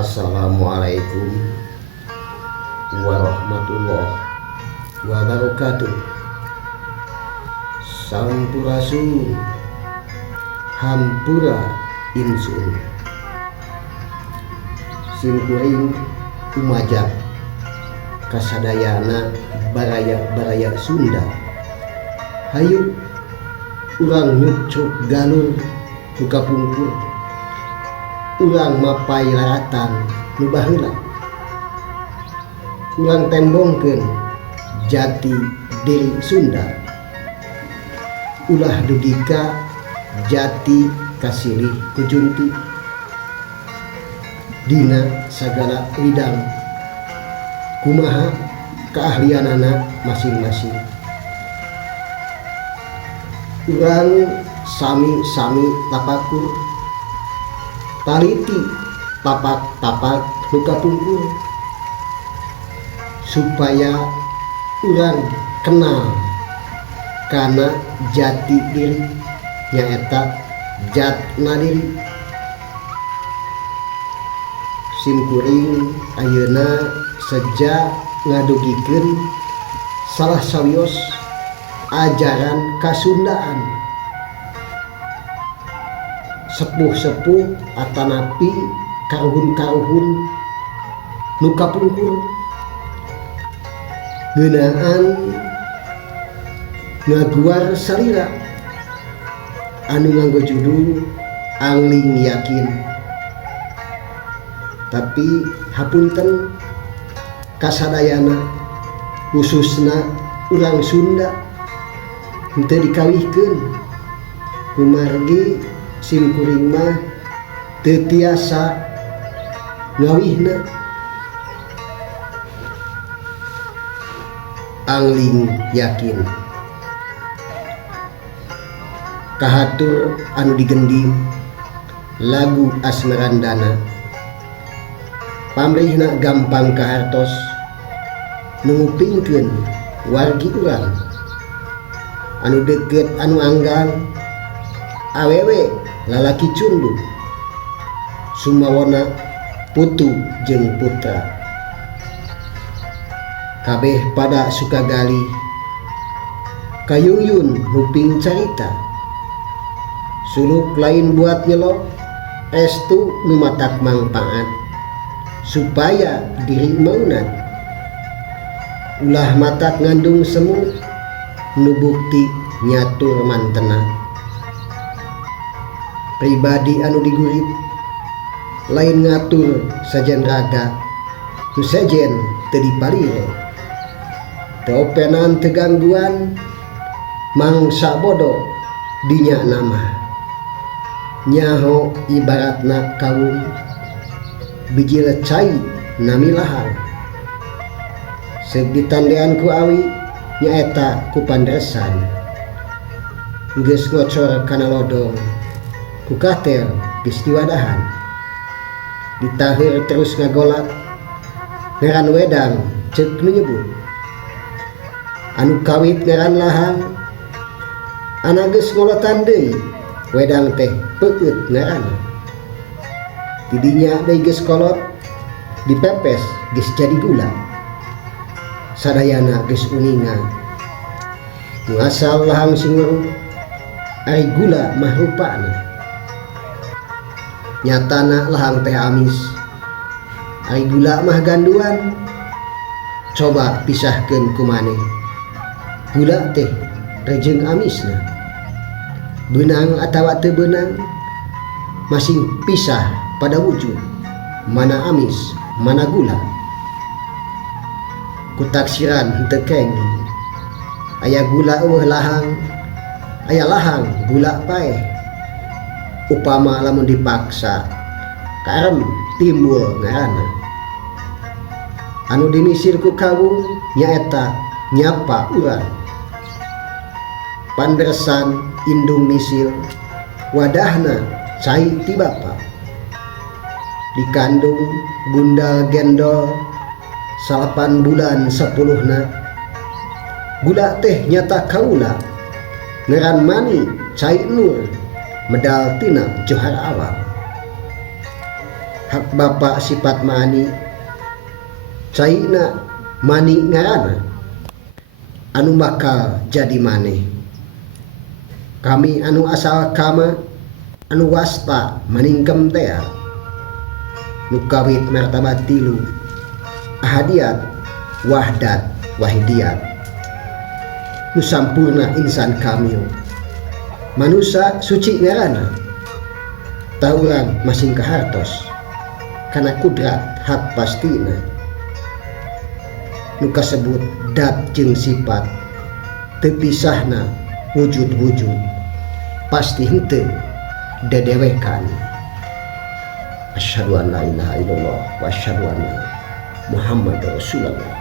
Assalamualaikum warahmatullahi wabarakatuh. Sampurasun hampura insun simkuring umajak kasadayana baraya Sunda. Hayu urang nyucuk galur buka pungkur, urang mapai laratan nu baheula, urang tembongkeun jati diri Sunda, ulah dugika jati kasilih kujunti dina sagala widang kumaha keahlianana masing-masing. Urang sami-sami tapakur taliti tapak-tapak luka pungkur supaya urang kenal kana jati diri nyaeta jatna diri. Simkuring ayeuna seja ngadugikeun salah sawios ajaran Kasundaan. Sepuh-sepuh atanapi karuhun-karuhun nu kapungkur ngeunaan ngaguar salira anu nganggo judul Angling Yakin. Tapi hapunten kasadayana khususna urang Sunda henteu dikawihkeun kumargi simkuring mah teu tiasa ngawihna. Angling Yakin kahatur anu digending lagu asmerandana pamrihna gampang kahartos nungupingkeun wargi urang anu deukeut anu anggang awewe lalaki cundu sumawana putu jeung putra kabeh pada sukagali kayuyun huping carita suluk lain buat nyelok restu nu matak mangpaat supaya diri maunat ulah matak ngandung semu nu bukti nyatur mantena. Pribadi anu digurit lain ngatur sajen raga nu sajen teu dipalire teu openan teu gangguan mangsa bodo dinya nama nyaho ibaratna kawung biji lecai nami lahar seug ditandean ku awi nyaeta ku pandresan geus ngocor kana lodong ku katel geus diwadahan ditaheur terus ngagolak ngaran wedang ceuk nu nyebut anu kawit ngaran lahang ana geus ngolotan deui wedang teh peueut ngaranna tidinya deui geus kolot dipepes geus jadi gula sadayana geus uningan ngasal lahang singeru ari gula mah rupana nyatana lahang teh amis ari gula mah ganduan. Coba pisahkeun kumaneh gula teh rejeng amisna beunang atawa teu beunang masing pisah pada wujud mana amis mana gula. Kutaksiran henteu kenging aya gula eueuh lahang aya lahang gula paeh upama lamun dipaksa kaarem timbul ngaranna anu dimisir ku kawung nyaeta nyapa urang pandersan indung misil wadahna cai ti bapa dikandung bundal gendol 8 bulan 10na gula teh nyata kaula ngeran mani cai nur medal tina johar awal hak bapa sifat mani caina mani ngarana anu bakal jadi maneh. Kami anu asal kama anu wasta maningkem tea nu kawit martabat tilu ahadiyat wahdat wahidiyat nu sampurna insan kami manusia suci ngarana tauran masing kahartos kana kudrat hak pastina nu kasebut dat jeung sifat teu pisahna wujud-wujud pasti henteu dedewekan. Asyhadu an la ilaha illallah wa asyhadu anna Muhammadar Rasulullah.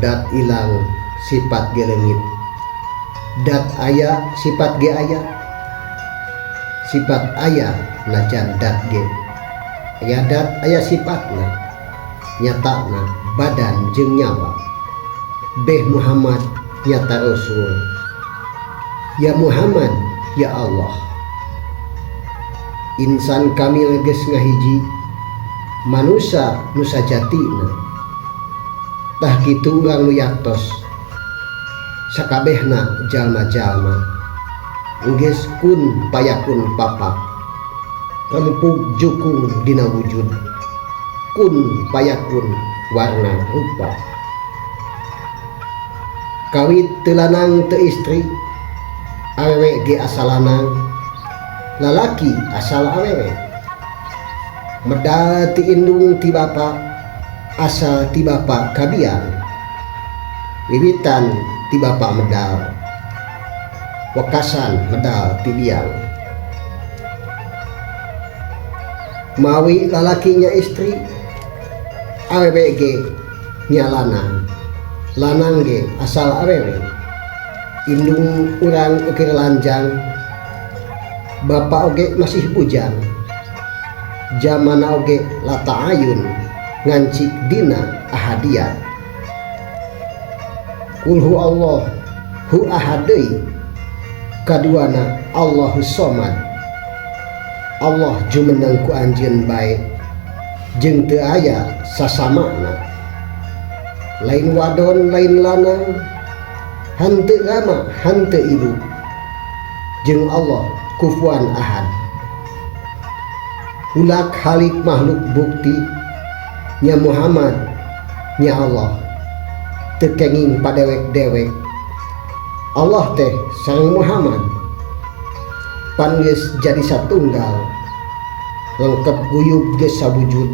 Dat ilang sifat ge leungit, dat aya sifat ge aya, sifat aya najan dat ge aya, dat aya sifatna nyatana badan jeung nyawa. Beh Muhammad nyata Rasul, ya Muhammad ya Allah. Insan kami leges ngahiji manusia nu sajatina tah kitu urang nu yaktos sakabehna jalma-jalma geus kun payakun papak rempug jukung dina wujud kun payakun warna rupa kawit teu lanang teu istri awewe ge asal lanang lalaki asal awewe medal ti indung ti bapa asal ti bapa kabiang wiwitan ti bapa medal wekasan medal ti biang mawi lalakinya istri awewe ge nya lanang lanang ge asal awewe indung urang keur lanjang bapa oge masih bujang zamana oge lata ayun ngancik dina ahadiyat kulhu Allah hu ahadai kaduana Allahus somad Allah jumeneng ku anjeun bae jeung teu aya sasamana lain wadon lain lanang henteu rama henteu ibu jeung Allah kufuan ahad hulak halik makhluk bukti nya Muhammad nya Allah teu kenging padewek-dewek Allah teh sareng Muhammad pan geus jadi satunggal lengkep guyub geus sawujud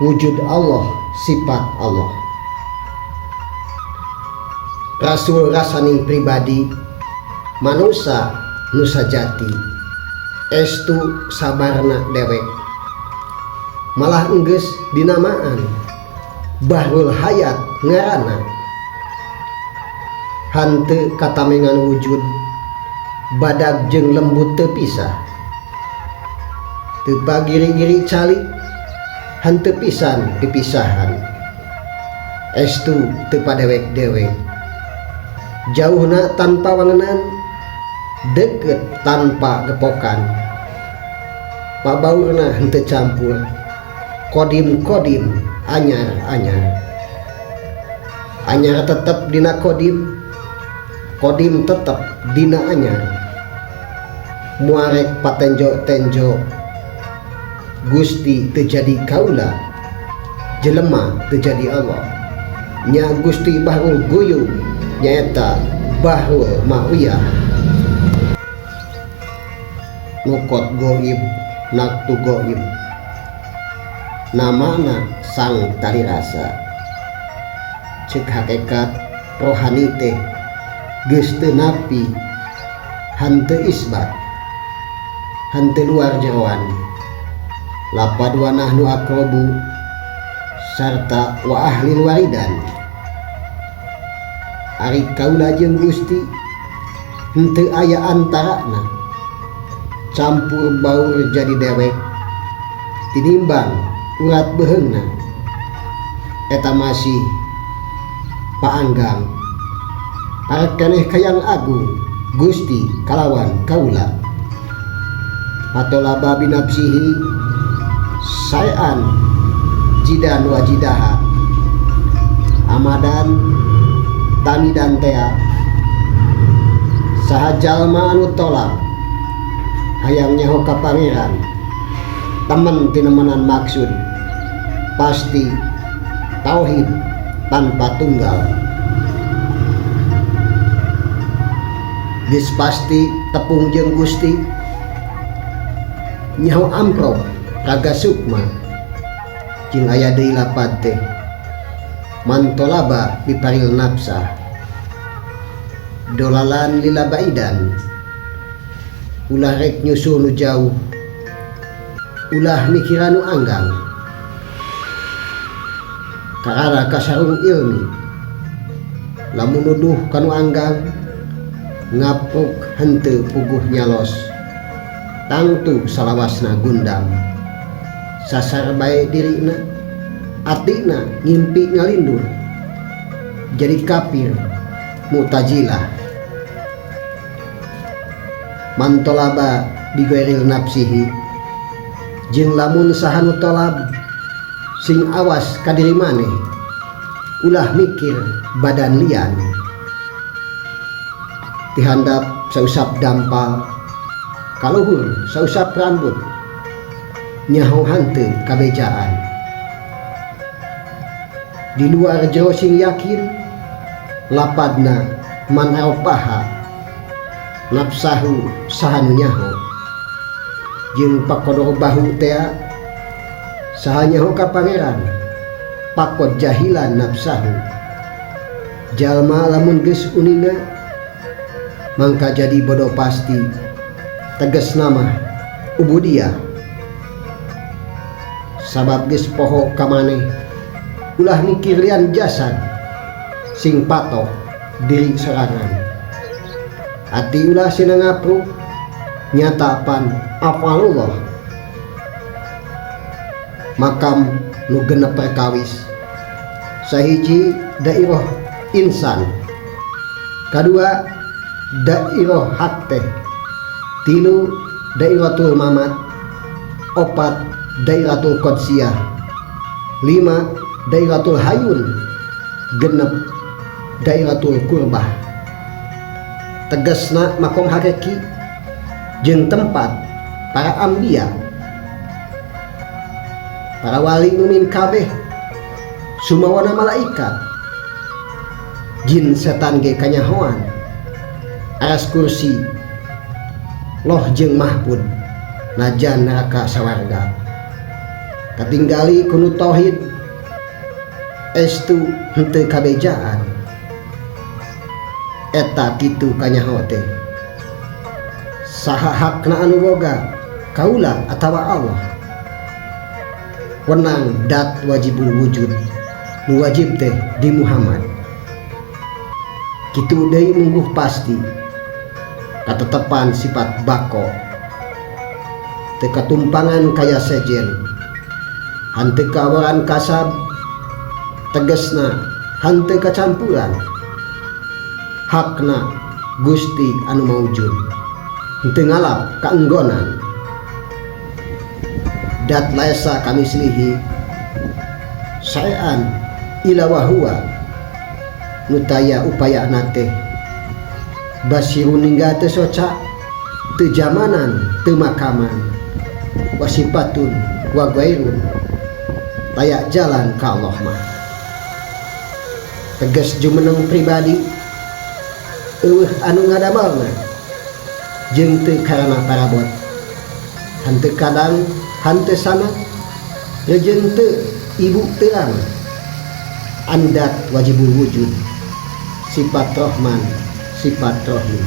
wujud Allah sifat Allah. Rasul rasaning pribadi manusia nu sajati estu sabarna dewek malah enggeus dinamaan Bahrul Hayat ngaranna hanteu katamengan wujud badag jeung lembut teu pisah teu pagiri-giri calik hanteu pisan dipisahan estu teu padewek-dewek jauhna tanpa wangenan deket tanpa gepokan pabaurna henteu campur kodim-kodim anyar-anyar anyar tetep dina kodim kodim tetep dina anyar muarek patenjo-tenjo Gusti teu jadi kaula jelema teu jadi Allah nya Gusti Bahrul Guyub nyaeta Bahrul Ma'wiyah nukot goib naktu goib namana sang tari rasa ceuk hakikat rohani teh geus teu napi hanteu isbat hanteu luar jeroan lapaduanah nu akrobu sarta wa ahlil waridan ari kaula jeung Gusti henteu aya antarana campur baur jadi dewek tinimbang urat beheungna eta masih paanggang arek keneh kayang agung Gusti kalawan kaula Patolaba binafsihi sayan jidan wa jidaha amadan tani dan tea saha jalma anu tolak hayang nyaho ka pangeran temen tinemenan maksud pasti tauhid tanpa tunggal geus pasti tepung jeung Gusti nyaho amprok raga sukma jeung aya deui lapad teh mantolaba biparil nafsa dolalan lila baidan ulah rek nyusul nu jauh ulah mikiranu anggang karara kasarung ilmi lamun nuduh kanu anggang ngapuk henteu puguh nyalos tangtu salawasna gundam sasar bae dirina atina ngimpi ngalindur jadi kafir mutajilah mantolaba bigairil nafsihi jeung lamun saha nu tolab sing awas ka diri maneh ulah mikir badan lian dihandap sausap dampal kaluhur sausap rambut nyaho hanteu kabejaan di luar jero sing yakin lapadna man paha nafsahu saha nu nyaho jeung pakodor bahu tea saha nyaho ka pangeran pakod jahilan nafsahu jalma lamun geus uninga mangka jadi bodoh pasti tegas nama ubudiyah sabab geus poho ka maneh ulah mikir lian jasad sing patok diri sorangan hati ulah sina ngapruk nyatapan afalullah makam nu genep perkawis sahiji dairah insan kadua dairah hak teh tilu dairatul mamat opat dairatul qodsiyah lima dairatul hayun genep dairatul kurbah tegasna makom hakiki jeung tempat para ambiya para wali mumin kabeh sumawana malaikat jin setan ge kanyahoan aras kursi loh jeung mahfud najan neraka sawarga katinggali kuno tauhid estu henteu kabejaan eta kitu kanyaho teh saha hakna anu boga kaula atawa Allah wenang dat wajibul wujud nu wajib teh di Muhammad kitu deui mungguh pasti katetepan sifat bako teu katumpangan kaya sejen hanteu kawaran kasab tegasna hanteu kacampuran hakna Gusti anu maujud henteu ngalap kaenggonan dat laisa kamislihi sayan ila wahua nutaya upaya nate basirun ningga teu soca teu jamanan teu makaman wasifatun wa ghairun taya jalan ka Allah mah tegas jumeneng pribadi eueuh anu ngadamalna jeung teu karana parabot henteu kadang henteu sanad jeung teu ibu terang andat wajibul wujud sifat Rahman sifat Rahim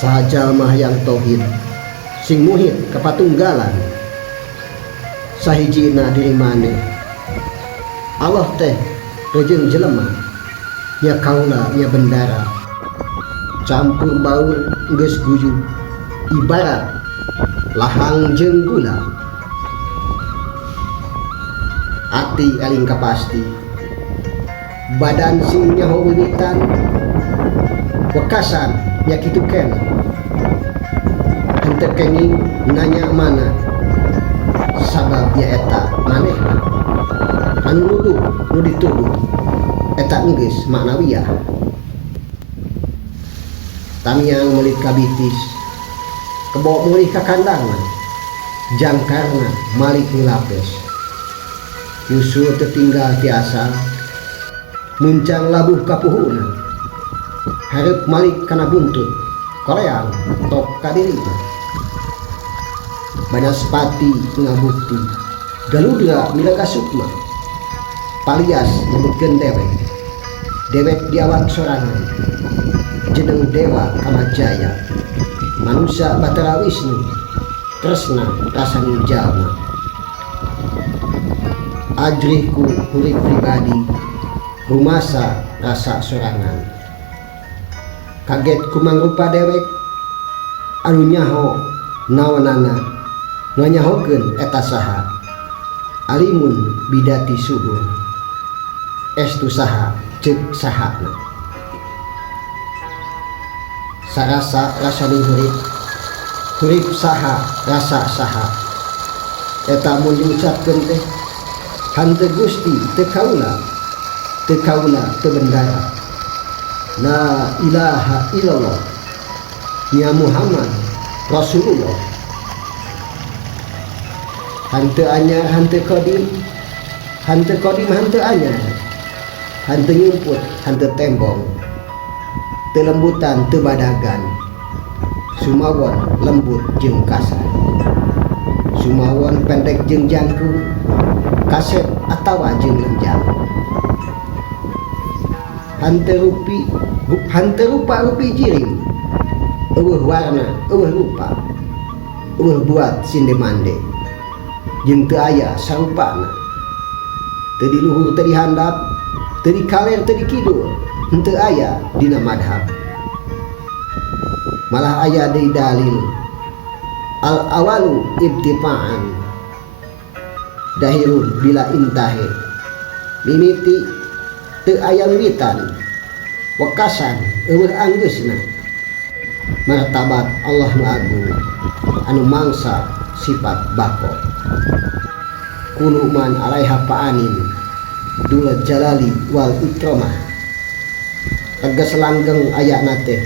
saha jalma yang tauhid sing muhid kapatunggalan sahijina diri maneh Allah teh jeung jelema nya kaula nya bendara campur baur geus guyub ibarat lahang jeung gula ati aling kapasti badan sing nyaho wiwitan wekasan nya kitu keneh henteu kenging nanya mana sababnya eta maneh anu nuduh nu dituduh eta enggeus maknawiyah. Tamiang meuli kabitis kebawa meuli ka kandangan jangkarna malik ngilapes nyusul tertinggal tiasa muncang labuh kapuhuna hareup malik kana buntut koleang tok kadirina Banaspati ngabukti Galuda Milaga Sukma palias nyebutkeun dewek diawak sorangan jeneng Dewa Kamajaya manusia Batara Wisnu tresna rasani jalma ajrihku hurik pribadi rumasa rasa sorangan kaget ku mangrupa dewek anu nyaho naonana nganyahokeun eta saha alimun bidati suhur estu saha ceuk sahana sarasa rasani hurip saha rasa saha eta mun diucapkeun teh hanteu Gusti teu kaula teu bendara la ilaha illallah ya Muhammad Rasulullah hanteu anyar hanteu kodim hanteu anyar hanteu nyumput hanteu tembong teu lembutan teu badagan sumawon lembut jeung kasar sumawon pendek jeung jangkung kasep atawa jeung lenjang hanteu rupa rupi jiring eueuh warna eueuh rupa eueuh buat sinde mande jeung teu aya sarupana teu di luhur teu di handap teu di kaler teu di kidul henteu aya dina madhab malah aya deui dalil al awalu ibtifa'an dahirun bila intahe mimiti teu aya wiwitan wekasan eueuh anggeusna martabat Allah nu agung anu mangsa sifat bako kulu man alaiha fa'anin dul jalali wal ikramah tegas langgeng ayana teh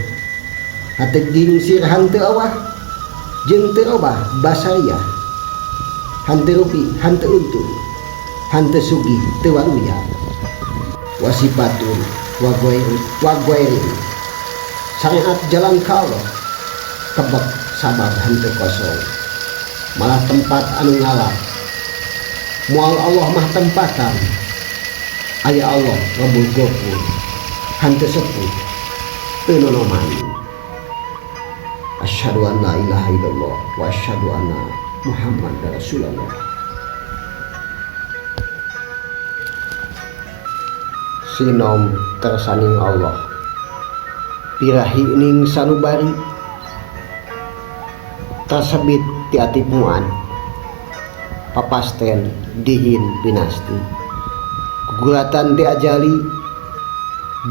hateu gingsir hanteu awah jeung teu robah basariah hanteu rupi hanteu untung hanteu sugih teu waluya wasibatun wagwairin syariat jalan ka Allah kebek sabar henteu kosong malah tempat anu ngalap moal Allah mah tempatan aya Allah ngabul gopur hanteu sepuh teu nonoman asyhadu an la ilaha illallah wa asyhadu anna Muhammadar Rasulullah. Sinom tersaning Allah pirahi ning sanubari tersebit ti atimuan papasten dihin pinasti gugatan ti ajali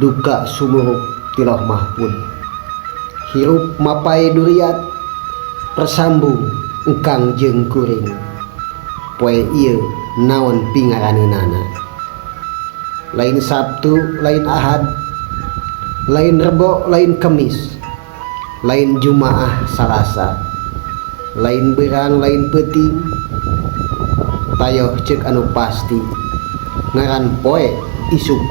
duka sumurup tiloh mahpud hirup mapai duriat persambung engkang jeung kuring poe ieu naon pingaraneunana lain Sabtu lain Ahad lain Rebo lain Kemis lain Jumaah Salasa lain berang lain peuting tayoh ceuk anu pasti ngaran poe isuk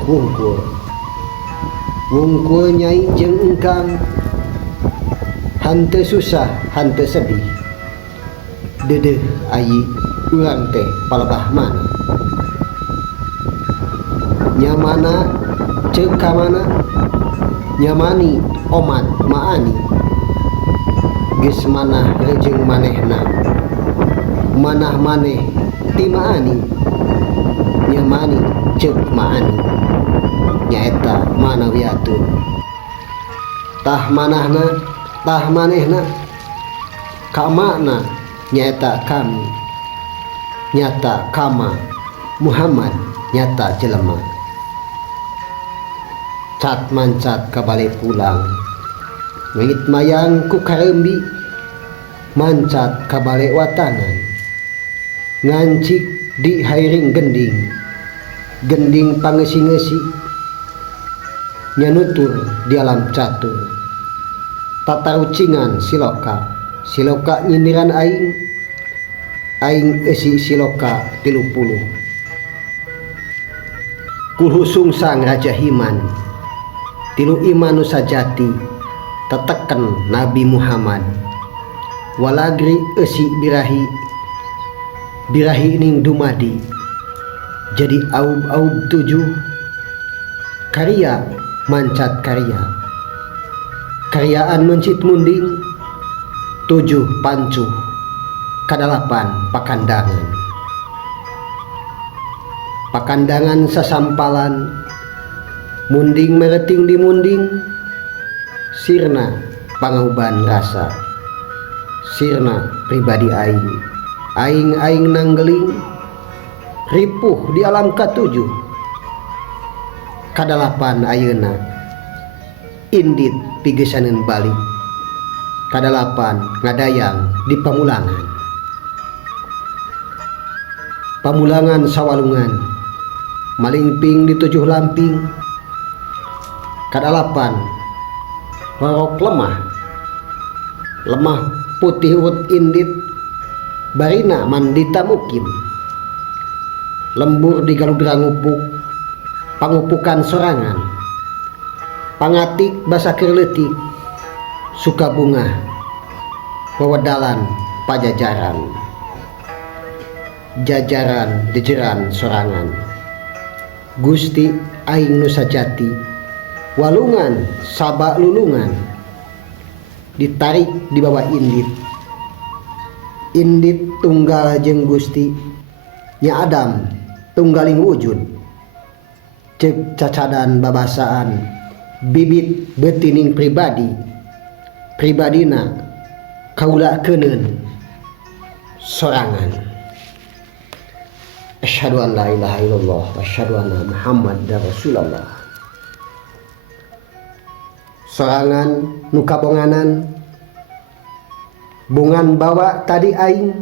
wungkul nyai jeung engkang hanteu susah hanteu sedih dedeh ayi urang teh palebah mana nyamana ceuk ka mana nyamani omat maani geus manah rejeung manehna manah maneh ti maani nyamani ceuk maani nyaeta manawiyatun tah manahna tah manehna ka makna nyaeta kami nyata kama Muhammad nyata jelema cat mancat kabalik pulang ngit mayang ku kareumbi mancat kabalik watanan, ngancik di hairing gending pangesi-ngesi, nyanutur di alam catur, tatarucingan siloka nyindiran aing esi siloka 30. Kulhusung sang Raja Himan, tilu iman nu sajati, teteken Nabi Muhammad, walagri esi birahi ning dumadi, jadi aub 7, karya mancat karyaan mencit munding, 7 pancuh, kadalapan pakandangan sasampalan, munding mereting di munding, sirna pangauban rasa, sirna pribadi aing nanggeling, ripuh di alam ke-7, kadalapan ayeuna, indit pigesaneun balik, kadalapan ngadayang di pamulangan sawalungan, malingping di 7 lamping, kadalapan rorok lemah putih urut indit, barina mandita mukim, lembur di galudra ngupuk, pangupukan sorangan, pangatik basa kirletik, suka bunga wewedalan pajajaran, jajaran jejeran sorangan, Gusti aing nu sajati, walungan sabak lulungan, ditarik di bawah indit tunggal jeung Gusti, nya Adam tunggaling wujud, cek cacadan babasaan, bibit betining pribadina kaula keuneun sorangan. Asyhadu an la ilaha illallah wa asyhadu anna Muhammadar Rasulullah. Sorangan nu kabonganan, bungan bawa tadi aing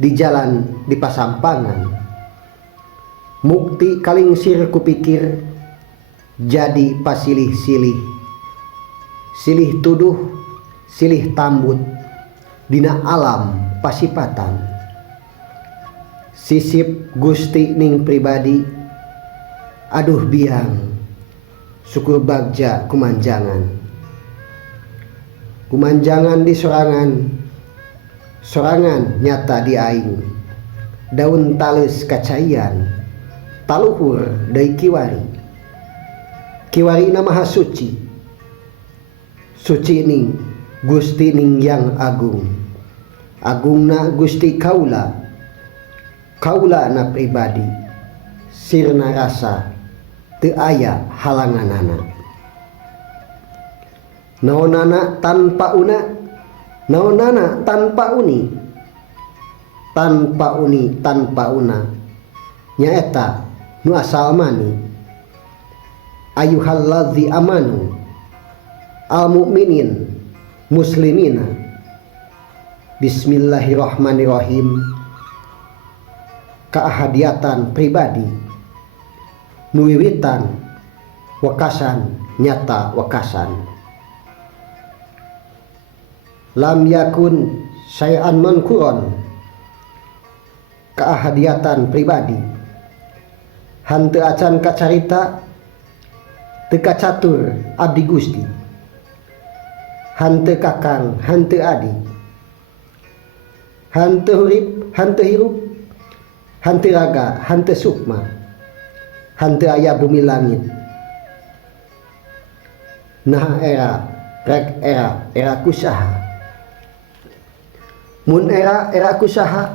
di jalan di pasampangan, mukti kalingsir kupikir, jadi pasilih-silih, silih tuduh silih tambut dina alam pasipatan, sisip Gusti ning pribadi, aduh biang syukur bagja kumanjangan di sorangan nyata di aing, daun tales kacayan, taluhur deui kiwari na maha suci ning Gusti ning yang agungna Gusti kaula na pribadi, sirna rasa teu aya halanganana, naonana tanpa uni tanpa una, nyaeta nu asal mani, ayyuhalladzi amanu al mu'minin muslimina, bismillahirrahmanirrahim, keahadiatan pribadi, nuwiwitan wakasan nyata wakasan, lam yakun syai'an mankuron, keahadiatan pribadi, hanteu acan kacarita teu kacatur abdi Gusti, hanteu kakang hanteu adi, hanteu urip hanteu hirup, hanteu raga hanteu sukma, hanteu aya bumi langit. Nah era kusaha, mun era kusaha,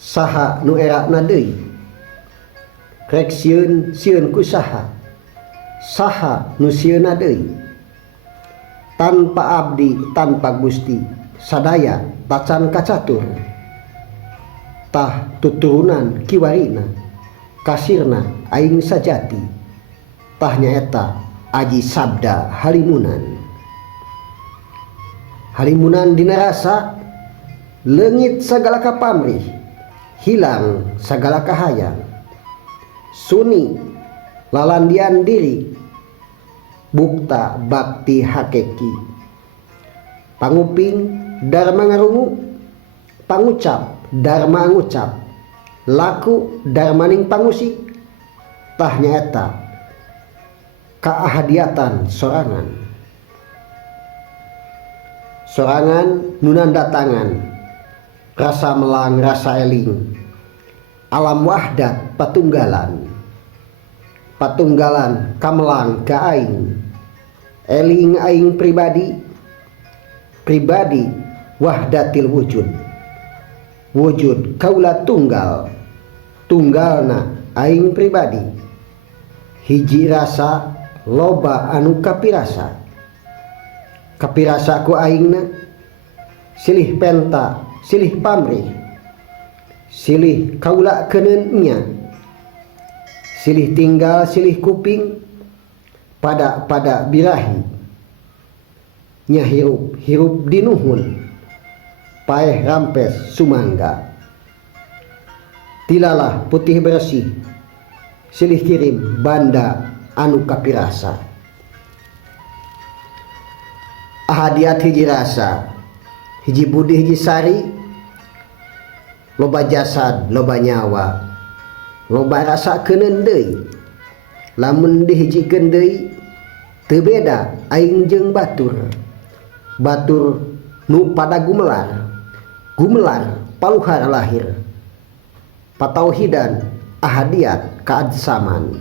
saha nu era na deui, rek sieun kusaha, saha nu sieunna deui, tanpa abdi tanpa Gusti sadaya tacan kacatur, tah tuturunan kiwarina kasirna aing sajati, tah nyaeta aji sabda halimunan. halimunan dina rasa, leungit sagala kapamrih, hilang sagala kahayang. Suni lalandian diri, bukta bakti hakeki. Panguping dharma ngarungu, pangucap dharma ngucap, laku dharmaning pangusik, tah nyaeta kaahadiatan sorangan. Sorangan nunan datangan, rasa melang rasa eling, alam wahdat patunggalan. Patunggalan kamelang ka aing, eling aing pribadi, pribadi wahdatil wujud. Wujud kaula tunggal, tunggalna aing pribadi. Hiji rasa loba anu kapirasa, kapirasa ku aingna silih penta, silih pamrih, silih kaula keuneun nya, silih tinggal, silih kuping, pada birahi, nya hirup, hirup dinuhun, paeh rampes sumangga. Tilalah putih bersih, silih kirim banda anu kapirasa. Ahadiat hiji rasa, hiji budi hiji sari, loba jasad loba nyawa, loba rasa keuneun deui. Lamun dihijikeun deui teu beda aing jeung batur. Batur nu pada gumelar, gumelar paluhar lahir. Patauhidan ahadiat kaadsaman.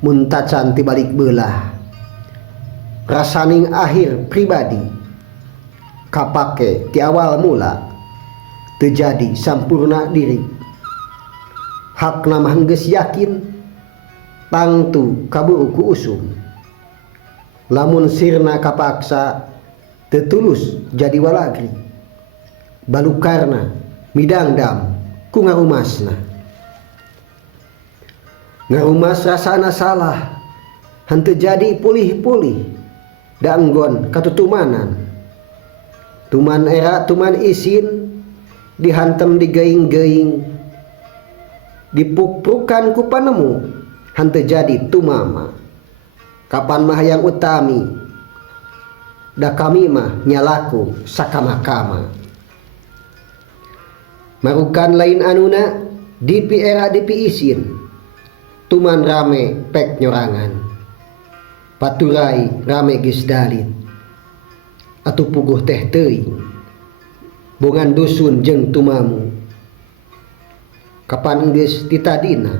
Mun tacan tibalik beulah, rasaning akhir pribadi kapake ti awal mula, teu jadi sampurna diri. Hakna mah geus yakin, tangtu kaburu ku usum. Lamun sirna kapaksa, teu tulus jadi walagri. Balukarna midangdam ku ngarumasna. Ngarumas rasana salah, henteu jadi pulih-pulih, da enggon katutumanan. Tuman era tuman isin, dihantem digeing-geing, dipukpukan ku panemu, henteu jadi tumama. Kapan mah yang utami, da kami mah nyalaku sakama-kama. Marukan lain anuna, dipi era dipi isin, tuman rame pek nyorangan. Paturai rame geus dalit, atuh puguh teh teuing, bongan dusun jeung tumamu. Kapan geus ditadina,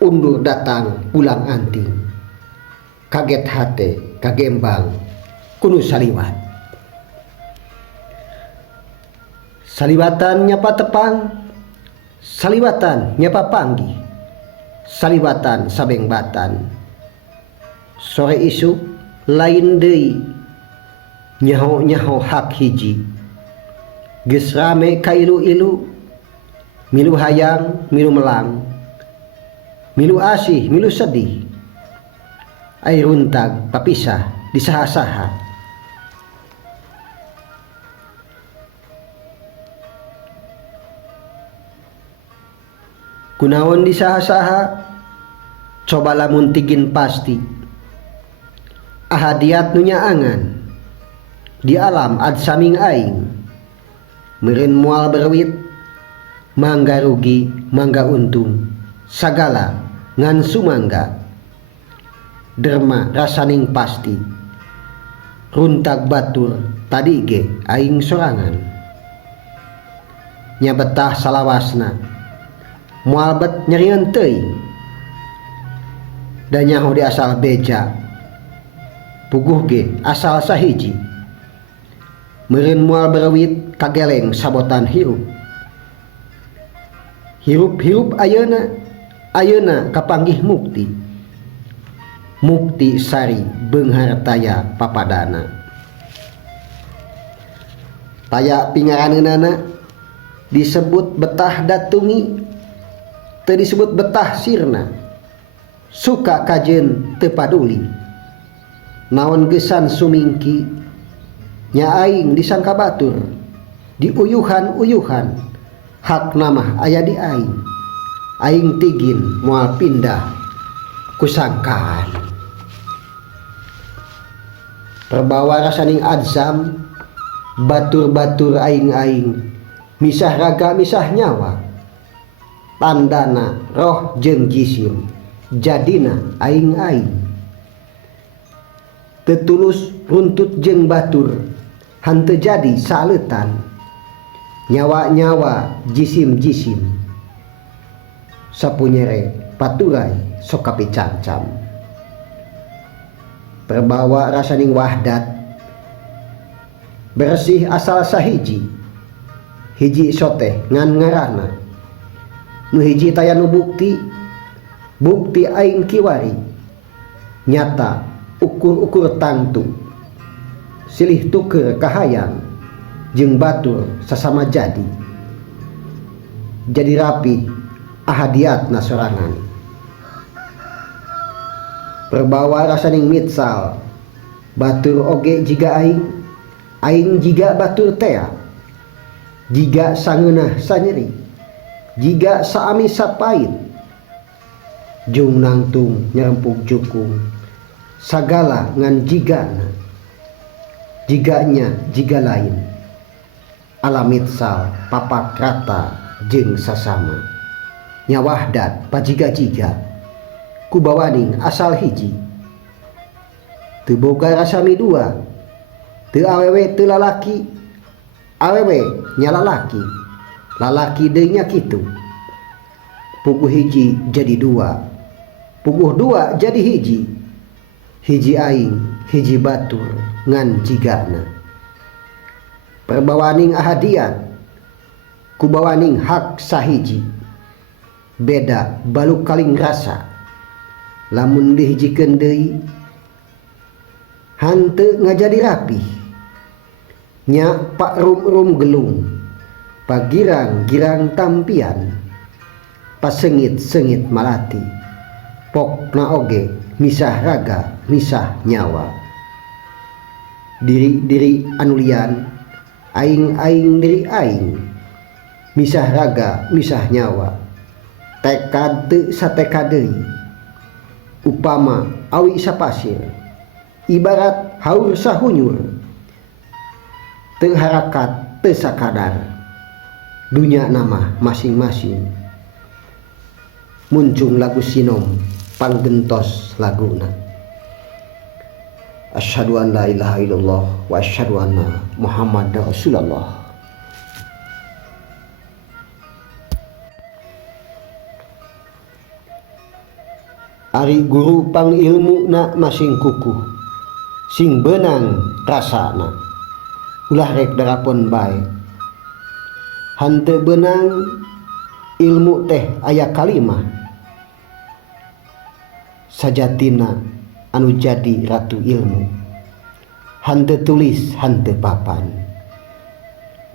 undur datang pulang anting. Kaget hate kagembang kudu saliwat. Saliwatan nyapa tepang, saliwatan nyapa panggih, saliwatan sabengbatan. Sore isuk lain deui, nyaho-nyaho hak hiji. Geus rame ka ilu-ilu, milu hayang, milu melang, milu asih, milu sedih. Ai runtag papisah disaha-saha. Kunaon disaha-saha, coba lamun tigin pasti. Ahadiat nu nyaangan, di alam ad saming aing. Meureun moal berwit, mangga rugi, mangga untung, sagala ngan sumangga. Derma rasaning pasti, runtag batur tadi ge aing sorangan. Nya betah salawasna, moal bet nyerieun teuing. Da nyaho di asal beja, puguh ge asal sahiji. Meureun moal berwit kageleng sabotan hirup. Hirup-hirup ayeuna kapanggih mukti. Mukti sari beunghar taya papadana. Taya pingaraneunana disebut betah datungi, teu disebut betah sirna. Suka kajeun teu paduli, naon geusan sumingki nya aing disangka batur, diuyuhan-uyuhan, hak nama aya di aing tigin moal pindah kusangkaan. Perbawa rasaning adzam, batur-batur aing-aing, misah raga misah nyawa, tandana roh jeung jisim, jadina aing-aing. Tetulus runtut jeung batur, hanteu jadi saleutan, nyawa-nyawa jisim-jisim, sapunyere paturai sok kapicancam. Perbawa rasaning wahdat, bersih asal sahiji, hiji soteh ngan ngaranna, nu hiji taya nu bukti aing kiwari, nyata ukur-ukur tangtu, silih tuker kahayang, jeung batur sasama jadi rapi ahadiatna sorangan. Perbawa rasaning mitsal, batur oge jiga aing jiga batur tea, jiga sangeunah sanyeri, jiga saami sapait, jung nangtung nyerempuk jukung, sagala ngan jigana, jiganya jiga lain, alamitsal papak rata jeung sasama, nyawahdat pajiga-jiga, kubawaning asal hiji, teu boga rasa midua, teu awewe teu lalaki, awewe nya lalaki, lalaki deui nya kitu, puguh hiji jadi dua, puguh dua jadi hiji aing, hiji batur ngan jigana. Perbawaning ahadiat, kubawaning hak sahiji, beda baluk kaling rasa, lamun dihijikeun deui hanteu ngajadi rapih, nya pak rum-rum gelung, pagirang-girang tampian, pasengit-sengit malati, pokna oge misah raga misah nyawa. Diri-diri anu lian, aing-aing diri aing, misah raga misah nyawa, tekad teu satekad deui, upama awi sapasir, ibarat haur sahunyur, teu harakat teu sakadar, dunya nama masing-masing. Muncung lagu sinom panggentos laguna, asyhadu an la ilaha illallah wa asyhadu anna muhammadar rasulullah. Ari guru pangilmu na masing kukuh, sing benang rasana, ulah rek darapon bae, hanteu benang ilmu teh aya kalimah, sajatina anu jadi ratu ilmu, hanteu tulis hanteu papan,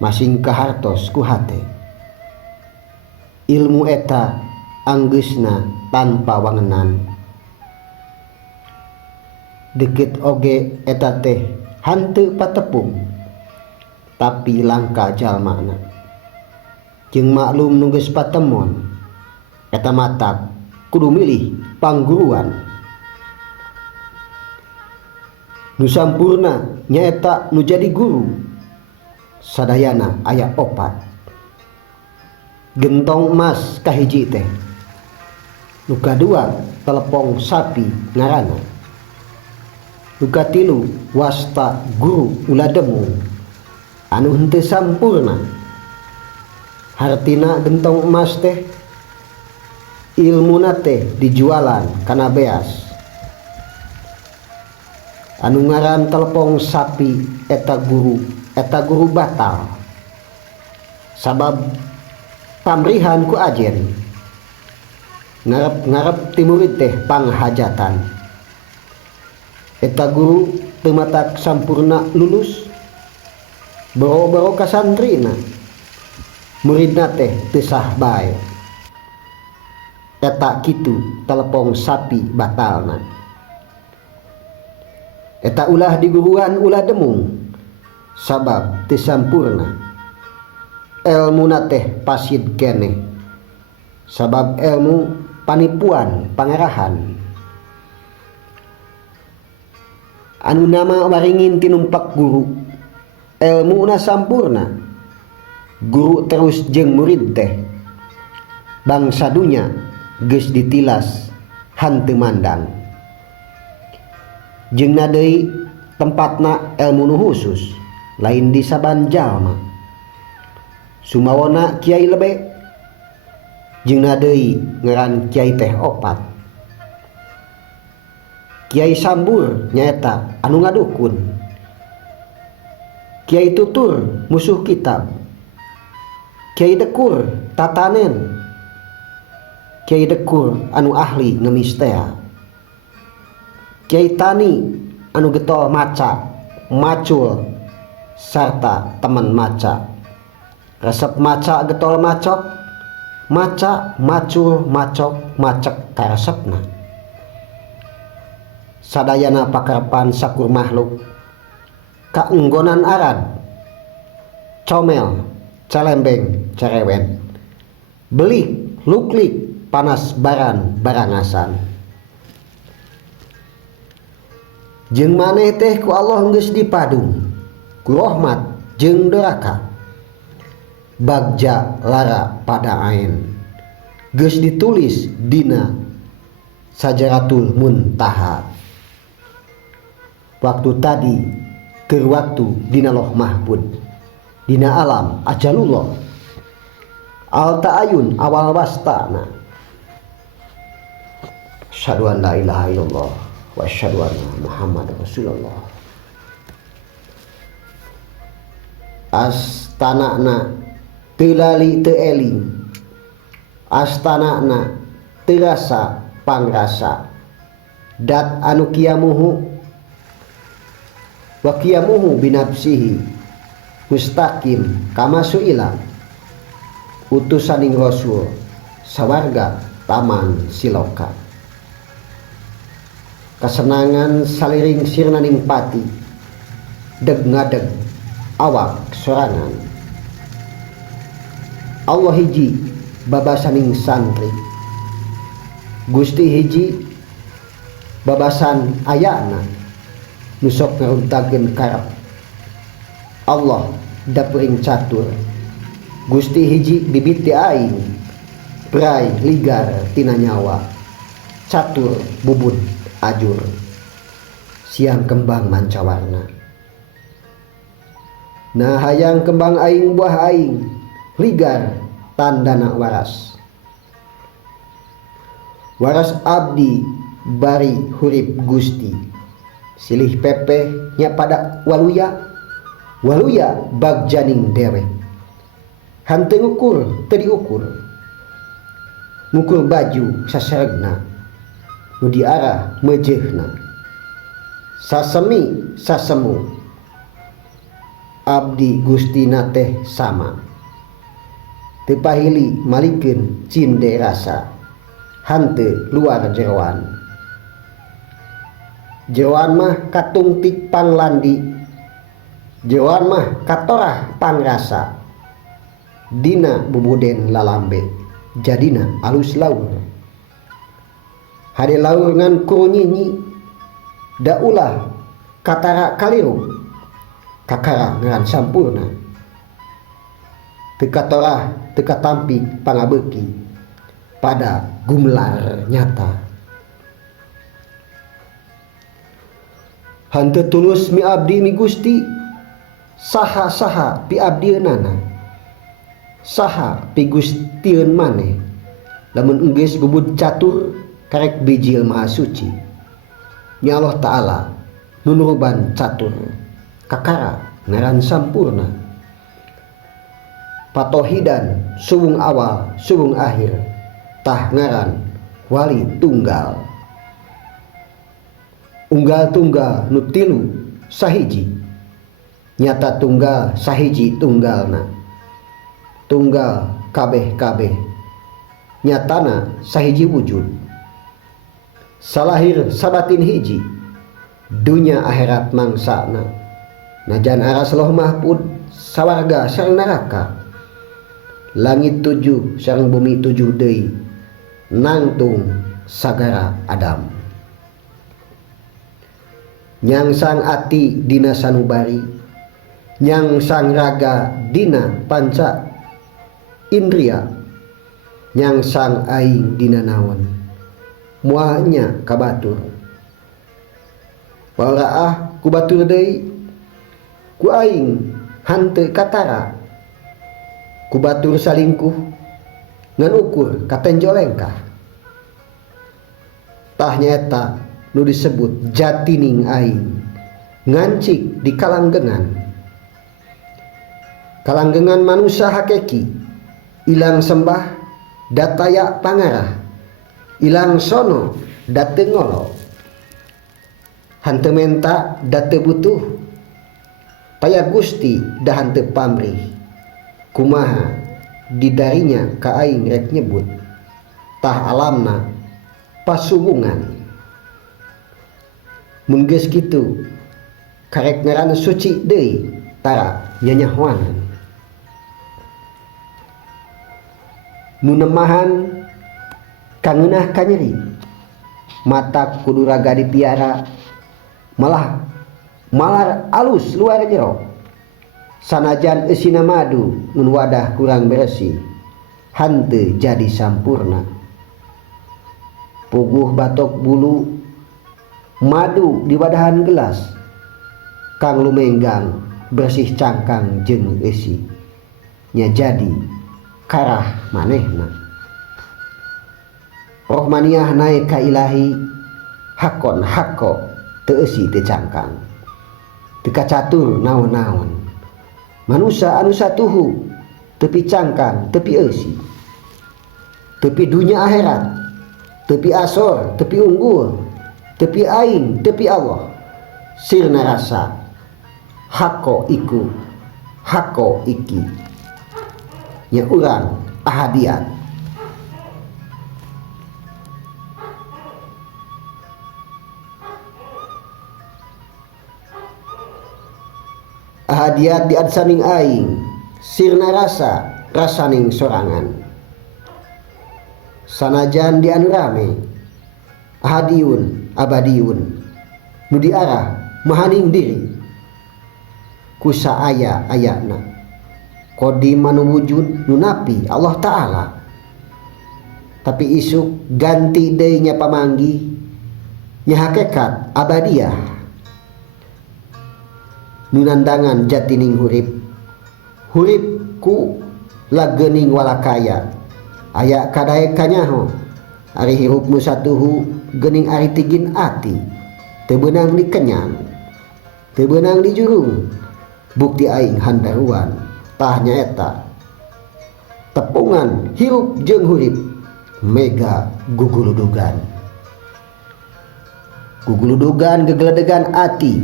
masing kahartos ku hate, ilmu eta anggeusna tanpa wangenan, deket oge eta teh hanteu patepung, tapi langka jalmana, jeung maklum nu geus patemon, eta matak kudu milih pangguruan. Nu sampurna nyaeta nu jadi guru, sadayana aya opat, gentong emas kahiji teh, nu kadua telepong sapi ngaranna, nu katilu wasta guru ulah demung anu henteu sampurna. Hartina gentong emas teh ilmuna teh dijualan kana beas, anu ngaran telepong sapi eta guru batal, sabab pamrihan ku ajen, ngarep ti murid teh panghajatan, eta guru teu matak sampurna lulus, boro-boro ka santrina, muridna teh teu sah bae, eta kitu telepong sapi batalna. Eta ulah diguruan ulah demung, sabab teu sampurna. Elmuna teh pasid keneh sabab ilmu panipuan pangarahan. Anu nama waringin tinumpak guru, ilmuna sampurna, guru terus jeung murid teh bangsa dunya geus ditilas hanteu mandang. Jeung deui tempatna ilmu nu khusus lain di saban jalma. Sumawana kiai lebe jeung deui ngaran kiai teh opat. Kiai Sambur nyaeta anu ngadukun, Kiai Tutur musuh kitab, Kiai Dekur tatanen, Kiai Dekur anu ahli ngemistea, Kiai Tani anu getol maca, macul sarta teman maca. Resep maca getol macok, maca macul macok macek karesepna. Sadayana pakarpan sakur makhluk kaenggonan arad, comel, calembeng, cerewen, belik, luklik, panas baran, barangasan. Jeung maneh teh ku Allah geus dipadung ku rahmat jeung doraka. Bagja lara pada ain geus ditulis dina Sajaratul Muntaha. Waktu tadi keur waktu dina Lauh Mahfud, dina alam ajalullah, al ta'ayun awal wastana. Asyhadu an la ilaha illallah wa asyhadu anna Muhammadar Rasulullah. Astanana teu lali teu eling, astanana teu rasa pangrasa, dat anu kiamuhu wa qiyamuhu binafsihi mustaqim kama suila, utusaning rasul sawarga taman siloka. Kasenangan saliring sirnaning pati deg ngadeg awak sorangan. Allah hiji babasaning santri, Gusti hiji babasan ayana nu sok ngaruntageun karep. Allah dapeuring catur, Gusti hiji bibit ti aing, prai ligar tina nyawa, catur bubun ajur, siang kembang mancawarna. Nah hayang kembang aing buah aing, ligar tandana waras. Waras abdi bari hurip Gusti, silih pepe nya pada waluya, waluya bagjaning dewek. Hanteu ngukur teu diukur, ngukur baju saseregna nu diarah mejehna. Sasemi sasemu abdi Gustina teh sama, teu pahili malikeun cinde rasa, hanteu luar jeroan. Jeroan mah katungtik panglandi, jeroan mah katorah pangrasa, dina bubuden lalambe jadina alus laur. Hade laur ngan kunyinyi, da ulah katara kaliru, kakara ngan sampurna. Teu katorah teu katampi pangabeuki pada gumlar nyata. Hanteu tulus mi abdi mi Gusti, saha-saha pi abdieunana, saha pi Gustieun maneh. Lamun enggeus bubud catur karek bijil maha suci, nya Allah Ta'ala nunuruban catur, kakara ngaran sampurna. Patohidan suwung awal suwung akhir, tah ngaran wali tunggal. Unggal tunggal nu tilu sahiji, nyata tunggal sahiji tunggalna. Tunggal kabeh-kabeh, nyatana sahiji wujud. Salahir sabatin hiji, dunya akhirat mangsana. najan aras loh mahpud sawarga sareng neraka, langit 7 sareng bumi 7 deui nangtung sagara Adam. Nyangsang ati dina sanubari, nyangsang raga dina panca indria, nyangsang aing dina naon mualnya ka batur. Waraah ku batur deui, ku aing hanteu katara, ku batur salingkuh ngan ukur katenjolengkah. Tah nyaeta nu disebut jatining aing ngancik di kalanggengan. Kalanggengan manusia hakeki, ilang sembah dataya pangarah, ilang sono date ngolo, hante menta date butuh, taya Gusti dah hante pamrih, kumaha didarinya ka aing rek nyebut, tah alamna pasubungan. Mun geus kitu karek ngaran suci deui tara nyanyahwanan. Nu nemahan kangeunah kanyeri, mata kudu raga dipiara, malar alus luar jero. Sanajan eusina madu mun wadah kurang bersih, hanteu jadi sampurna. Puguh batok bulu madu di wadahan gelas, kang lumenggang bersih cangkang jeung eusi, nya jadi karah manehna. Rohmaniah naik ka ilahi, hakon hakko teu eusi teu cangkang, teu kacatur naon-naon. Manusia anu satuhu tepi cangkang tepi eusi, tepi dunia akhirat, tepi asor tepi unggul, tepi aing tepi Allah, sirna rasa hakko iku hakko iki, nya urang ahadiat. Ahadiat di adsaning aing, sirna rasa rasaning sorangan. Sanajan di anu rame, ahadiun abadiun, nu diarah mahaning diri, kusa aya ayana kodim anu wujud nu napi Allah Ta'ala. Tapi isuk ganti deui nya pamanggi, nya hakikat abadiah, nu nandangan jatining hurip, hurip ku lageuning walakaya, aya kadaek kanyaho, ari hirupmu satuhu geuning ari tigin ati, teu beunang dikenyang, teu beunang dijurung, bukti aing handaruan, tah nyaeta tepungan hirup jeung hurip mega guguludugan. Guguludugan gegeledegan ati,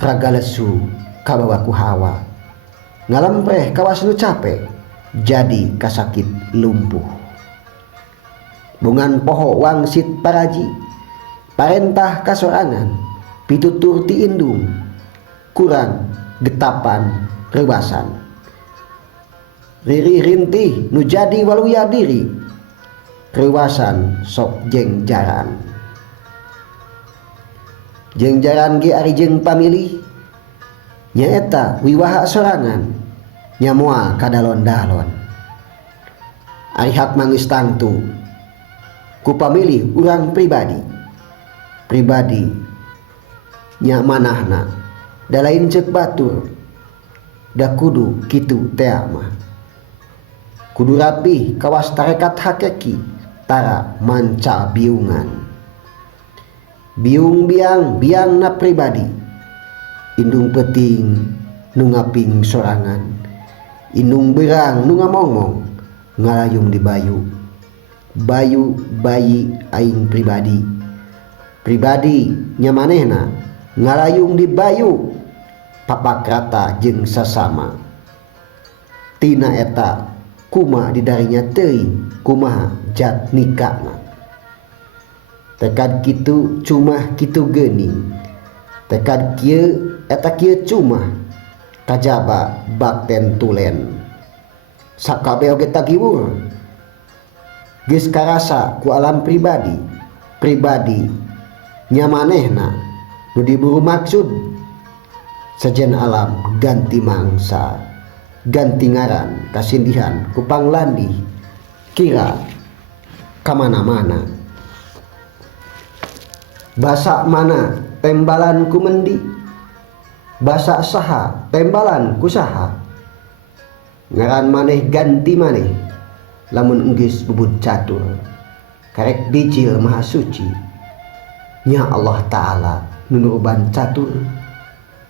raga lesu kabawa ku hawa, ngalempreh kawas nu capek jadi kasakit lumpuh. Bungan poho wangsit paraji, parentah kasorangan, pitutur ti indung, kurang getapan rewasan. Riri rintih nu jadi waluya diri, rewasan sok jengjaran. Jengjaran ge ari jeung pamilih, nyaeta wiwaha sorangan, nya moal kadalon-dalon. Ari hak mangis tangtu ku pamilih urang pribadi, pribadi nya manahna da lain ceuk batur, da kudu kitu tea mah. Kudu rapih kawas tarekat hakeki, tara manca biungan. Biung biang biang na pribadi, indung peting nu ngaping sorangan, indung berang nu ngamongmong, ngalayung di bayu, bayu bayi aing pribadi, pribadi nya manehna ngalayung di bayu, papakrata jeung sasama. Tina eta kumaha didarinya teuing, kumaha jat nikahna. Tekad kitu cuma kitu geuning, tekad kieu eta kieu cuma kajaba bakten tulen sakabeh oge tagiwur geus karasa ku alam pribadi nya manehna nu diburu maksud sajen alam ganti mangsa ganti ngaran kasindihan ku panglandi kira kamana-mana basa mana tembalan ku mendi basa saha tembalan ku saha ngaran maneh ganti maneh lamun enggeus bubut catur karek bicil maha suci nya Allah Ta'ala nunuban catur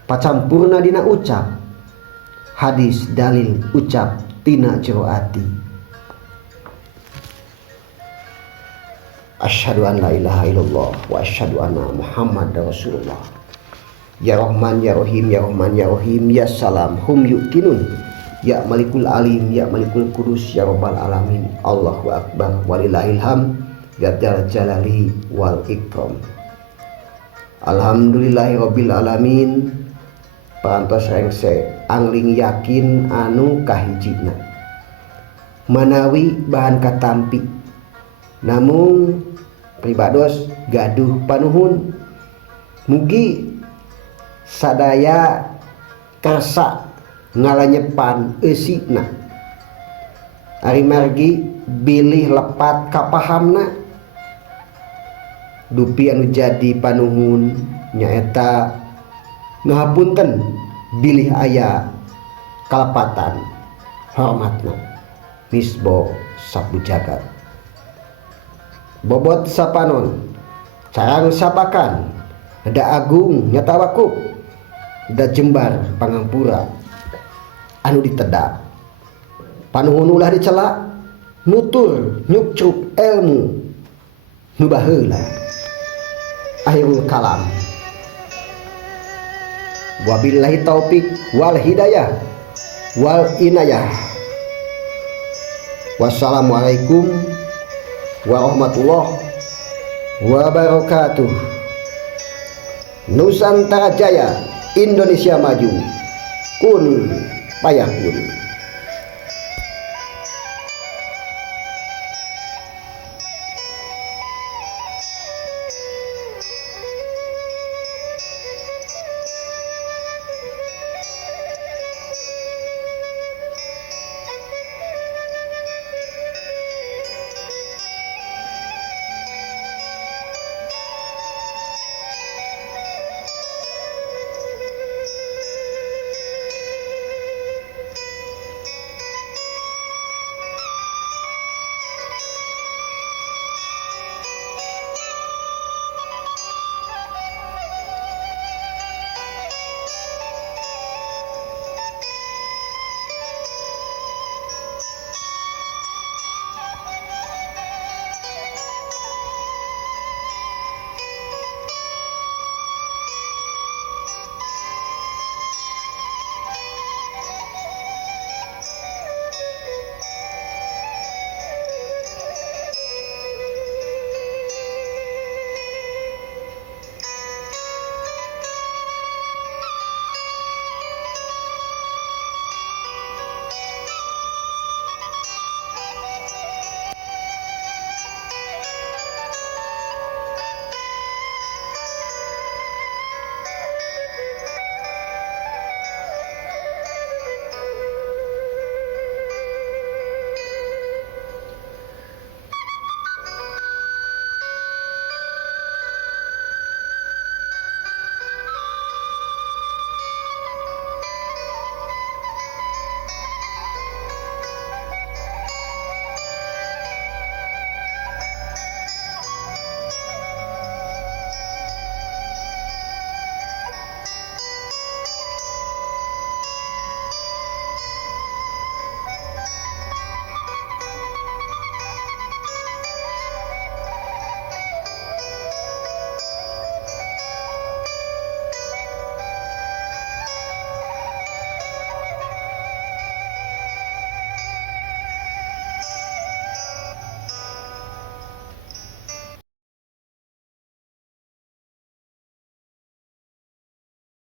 pacampurna dina ucap hadis dalil ucap tina jero ati asyhadu an la ilaha illallah wa asyhadu anna muhammadar rasulullah ya rahman ya rahim ya rahman ya rahim ya salam hum yuqinun ya malikul alim ya malikul kudus ya rabbal alamin Allahu akbar walillahil hamd ya dzal jalali wal ikram alhamdulillahi rabbil alamin parantos rengse angling yakin anu kahijina manawi bahan katampi namun pribados gaduh panuhun mugi sadaya kasa ngalanyepan eusina ari margi bilih lepat kapahamna dupi anu jadi panuhun nyaeta ngahapunten bilih aya kalepatan hormatna nisbo sabu jagat bobot sapanon carang sabakan da agung nyata wakuk da jembar pangampura anu ditedak panuhun ulah dicela nutur nyukcuk ilmu nu baheula akhirul kalam wabillahi taufik wal hidayah wal inayah wassalamualaikum warahmatullahi wabarakatuh. Nusantara Jaya, Indonesia maju, kun payahun.